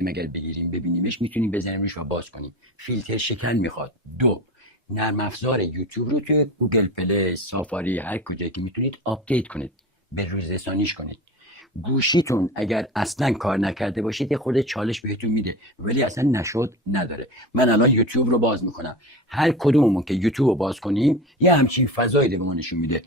اگر بگیریم ببینیمش میتونیم بزنیم روش و باز کنیم. فیلتر شکن میخواد. 2. نرم افزار یوتیوب رو توی گوگل پلی، سافاری، هر کجایی که میتونید آپدیت کنید، به روز رسانیش کنید. گوشیتون اگر اصلا کار نکرده باشید یه خورده چالش بهتون میده، ولی اصلا نشد نداره. من الان یوتیوب رو باز میکنم، هر کدوممون که یوتیوب رو باز کنیم یه همچین فضایی به ما نشون میده.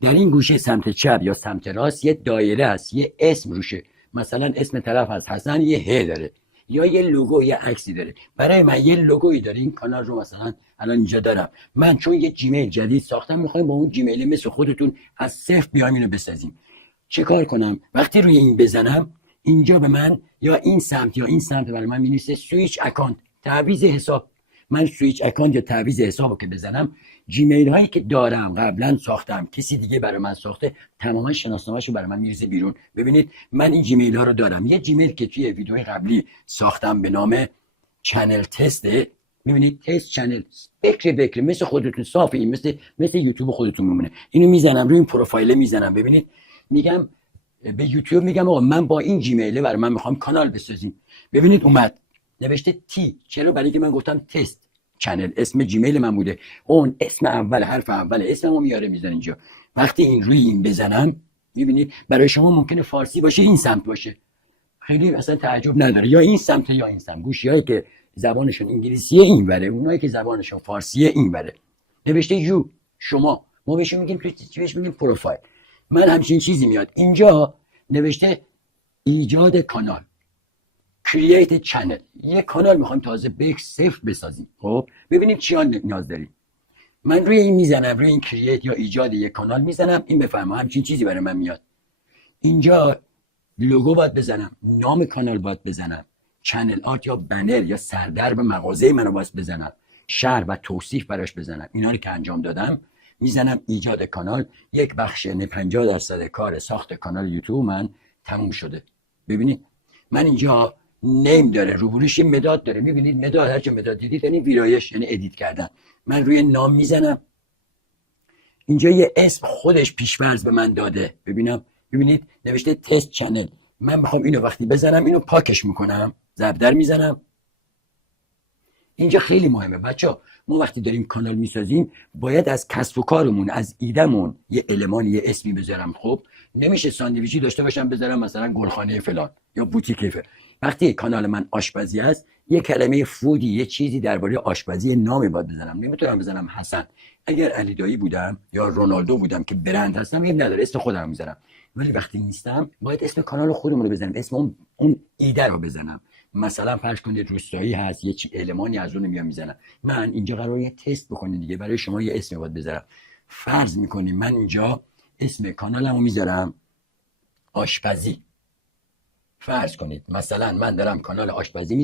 در این گوشه سمت چپ یا سمت راست یه دایره هست، یه اسم روشه، مثلا اسم طرف هست حسن، یه ه داره، یا یه لوگو، یه عکسی داره. برای من یه لوگویی داره این کانال رو مثلا الان اینجا دارم. من چون یه جیمیل جدید ساختم میخوایم با اون جیمیل مثل خودتون از صفر بیایم اینو بسازیم. چه کار کنم؟ وقتی روی این بزنم اینجا به من یا این سمت یا این سمت برای من می‌نویسه سویچ اکانت، تعویض حساب. من سویچ اکانت یا تعویض حسابو که بزنم، جیمیل هایی که دارم قبلا ساختم کسی دیگه برای من ساخته، تماما شناسنامه‌شو برای من میریزه بیرون. ببینید من این جیمیل ها رو دارم. یه جیمیل که توی ویدیوی قبلی ساختم به نام چنل تسته، میبینید تست چنل، بکر مثل خودتون صافه، این مثل یوتیوب خودتون میمونه. اینو میزنم روی این پروفایل میزنم، ببینید میگم به یوتیوب میگم آقا من با این جیمیله برای من میخوام کانال بسازیم. ببینید اومد نوشته تی. چرا؟ برای که من گفتم تست چنل، اسم جیمیل من بوده. اون اسم اول، حرف اول اسممو میاره میذاره اینجا. وقتی این روی این بزنم میبینید برای شما ممکنه فارسی باشه، این سمت باشه، خیلی اصلا تعجب نداره، یا این سمت یا این سمت. گوشیایی که زبانشون انگلیسیه این وره، اونایی که زبانشون فارسیه این وره. نوشته یو، شما. ما بهشون میگیم توی بهش میگیم پروفایل. من همچین چیزی میاد اینجا نوشته ایجاد کانال، کرییت چنل. یه کانال میخوایم تازه بک صفر بسازیم. خب ببینیم چی نیاز داریم. من روی این میزنم، روی این کرییت یا ایجاد یک کانال میزنم، این بفرما همچین چیزی برای من میاد. اینجا لوگو باید بزنم، نام کانال باید بزنم، چنل آرت یا بنر یا سردرب مغازه منو باید بزنم، شهر و توصیف براش بزنم. اینا رو که انجام دادم میزنم ایجاد کانال. یک بخش 50% کار ساخت کانال یوتیوب من تموم شده. ببینید من اینجا نیم داره، روبروش مداد داره، میبینید مداد، هر چه مداد دیدید یعنی ویرایش، یعنی ادیت کردن. من روی نام میزنم، اینجا یه اسم خودش پیش‌فرض به من داده. ببینید نوشته تست چنل. من میخوام اینو وقتی بزنم اینو پاکش میکنم، ضرب میزنم. اینجا خیلی مهمه بچه‌ها، ما وقتی داریم کانال میسازیم باید از کسب و کارمون، از ایدمون یه المان، یه اسمی بذارم. خب نمیشه ساندویچی داشته باشم بذارم مثلا گلخانه فلان یا بوتیک فلان. وقتی کانال من آشپزی است، یه کلمه فودی، یه چیزی درباره آشپزی، نامی باید بزنم. نمیتونم بزنم حسن. اگر علی دایی بودم یا رونالدو بودم که برند هستم، این نداره، اسم خودم میذارم. ولی وقتی نیستم باید اسم کانال خودمون رو بزنم، اسم اون ایده رو بزنم. مثلا فرض کنید روستایی هست، یه المانی از اون میزنم. من اینجا قراره یه تست بکنید دیگه، برای شما یه اسم باید بذارم. فرض میکنیم من اینجا اسم کانالمو میذارم آشپزی. فرض کنید مثلا من دارم کانال آشپزی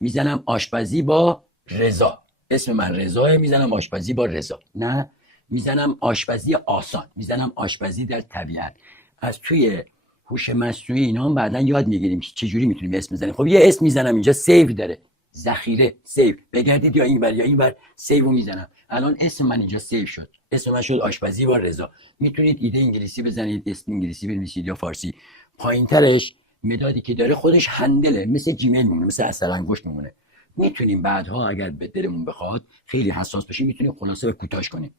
میزنم آشپزی با رضا، اسم من رضا، میزنم آشپزی با رضا. نه، میزنم آشپزی آسان، میزنم آشپزی در طبیعت. از توی هوش مصنوعی اینا هم بعدن یاد میگیریم که چجوری میتونیم اسم بزنیم. خب یه اسم میزنم اینجا، سیو داره، ذخیره، سیو، بگردید یا اینور یا اینور، سیو میزنم. الان اسم من اینجا سیو شد، اسم من شد آشپزی با رضا. میتونید ایده انگلیسی بزنید، اسم انگلیسی بنویسید یا فارسی. پایینترش مدادی که داره خودش هندله، مثل جیمیل میمونه، مثل اثر انگشت میمونه. میتونیم بعدها اگر به دلمون بخواد خیلی حساس باشیم میتونیم خلاصه کوتاهش کنیم.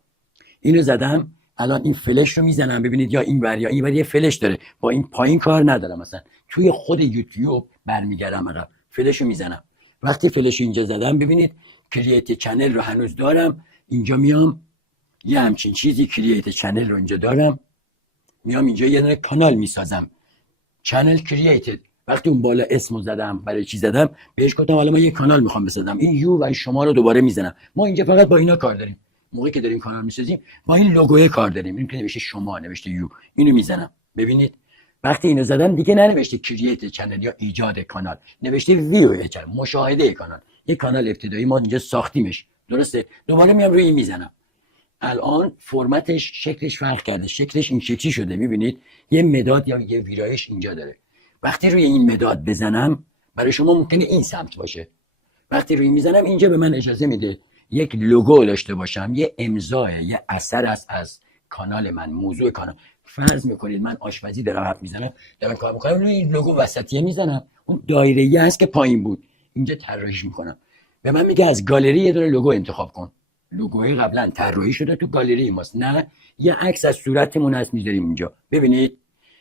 اینو زدم، الان این فلش رو میزنم. ببینید یا اینور یا اینور یه فلش داره، با این پایین کار ندارم. مثلا توی خود یوتیوب برمیگردم عقب، فلش رو میزنم. وقتی فلش اینجا زدم ببینید کرییت چنل رو هنوز دارم. اینجا میام یه همچین چیزی، کرییت چنل رو اینجا دارم، میام اینجا یه دونه کانال میسازم، چنل کرییتد. وقتی اون بالا اسمو زدم، برای چی زدم، بهش گفتم حالا من یه کانال میخوام بسازم، این یو و شما رو دوباره میزنم. ما اینجا فقط با اینا کار داریم. موقعی که داریم کانال میسازیم با این لوگوی کار داریم. این که نوشته شما، نوشته یو، اینو میزنم. ببینید وقتی اینو زدم دیگه ننوشته کرییت چنل یا ایجاد کانال، نوشته ویو چنل، مشاهده کانال. یه کانال ابتدایی ما اینجا ساختیمش، درسته؟ دوباره میام روی این میزنم. الان فرمتش، شکلش فرق کرده، شکلش این شکلی شده. میبینید یه مداد یا یه ویرایش اینجا داره. وقتی روی این مداد بزنم برای شما ممکنه این سمت باشه. وقتی روی میزنم اینجا به من اجازه میده یک لوگو داشته باشم، یه امضای، یه اثر است از کانال من، موضوع کانال. فرض میکنید من آشپزی دارم حرف میزنم، دارم کار میکنم، روی این لوگو وسطیه میزنم. اون دایره‌ای هست که پایین بود اینجا طراحیش میکنم. به من میگه از گالری یه دونه لوگو انتخاب کن. لوگوی قبلا طراحی شده تو گالری ماست، نه یه عکس از صورتمون هست میذاریم اینجا. ببینید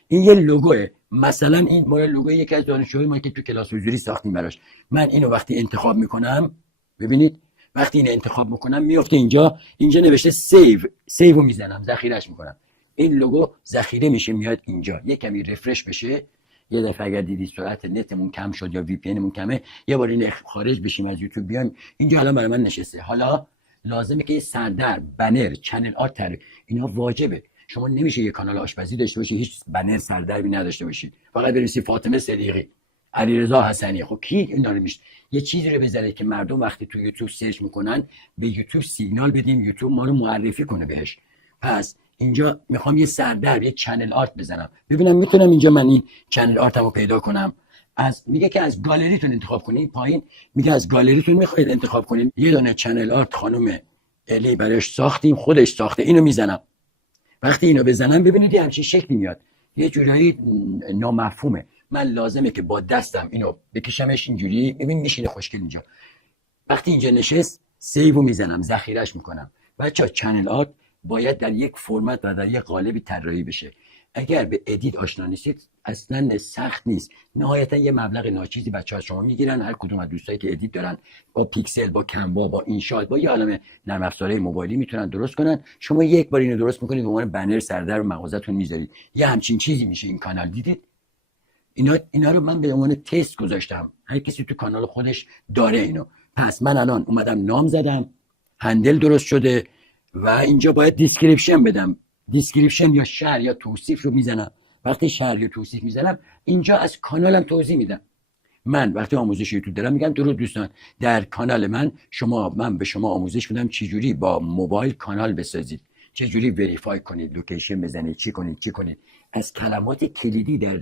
این یه لوگوه، مثلا این مال لوگوی یکی از دانشجوهای ما که تو کلاس حضوری ساختیم براش. من اینو وقتی انتخاب میکنم، ببینید وقتی اینو انتخاب میکنم میفته اینجا نوشته سیو رو میزنم، ذخیرهش میکنم. این لوگو ذخیره میشه میاد اینجا. یه کمی رفرش بشه، یه دفعه اگر دیدی سرعت نتمون کم شد یا وی پی انمون کمه، یه بار این خارج بشیم از یوتیوب بیایم اینجا. الان برای من نشسته. حالا لازمه که سردر، بنر، چنل آرت، اینا واجبه. شما نمیشه یه کانال آشپزی داشته باشی هیچ بنر سردربی نداشته باشید، فقط بنویسی فاطمه صدیقی، علیرضا حسنی. خب کی اینا رو میشه؟ یه چیزی رو بذاره که مردم وقتی تو یوتیوب سرچ میکنن به یوتیوب سیگنال بدیم، یوتیوب ما رو معرفی کنه بهش. پس اینجا میخوام یه سردرب، یه چنل آرت بزنم، ببینم میتونم اینجا من این چنل آرتمو پیدا کنم. میگه که از گالریتون انتخاب کنین. پایین میگه از گالریتون میخواید انتخاب کنین. یه دونه چنل آرت خانم الی براش ساختیم، خودش ساخته. اینو میزنم. وقتی اینو بزنم ببینید یه همچین شکلی میاد، یه جورایی نامفهومه. من لازمه که با دستم اینو بکشمش اینجوری، ببین میشینه خوشگل اینجا. وقتی اینجا نشست سیو میزنم، ذخیرهش میکنم. بچه‌ها چنل آرت باید در یک فرمت و در یک قالبی طراحی بشه. اگر به ادیت آشنا نیستید اصلا سخت نیست. نهایتا یه مبلغ ناچیزی بچه‌ها شما میگیرن، هر کدوم از دوستایی که ادیت دارن با پیکسل، با کنوا، با اینشات، با یه عالمه نرم افزارهای موبایلی میتونن درست کنن. شما یک بار اینو درست میکنید به عنوان بنر سردر و مغازه‌تون میذارید. یه همچین چیزی میشه این کانال. دیدید اینا رو من به عنوان تست گذاشتم. هر کسی تو کانال خودش داره اینو. پس من الان اومدم نام زدم، هندل درست شده و اینجا باید دیسکریپشن بدم. دیسکریپشن یا شرح یا توصیف رو میزنم. وقتی شرح یا توصیف میزنم اینجا از کانالم توضیح میدم. من وقتی آموزش یوتیوب دارم میگم درود دوستان، در کانال من به شما آموزش میدم چجوری با موبایل کانال بسازید، چجوری وریفای کنید، لوکیشن بزنید، چی کنید. از کلمات کلیدی در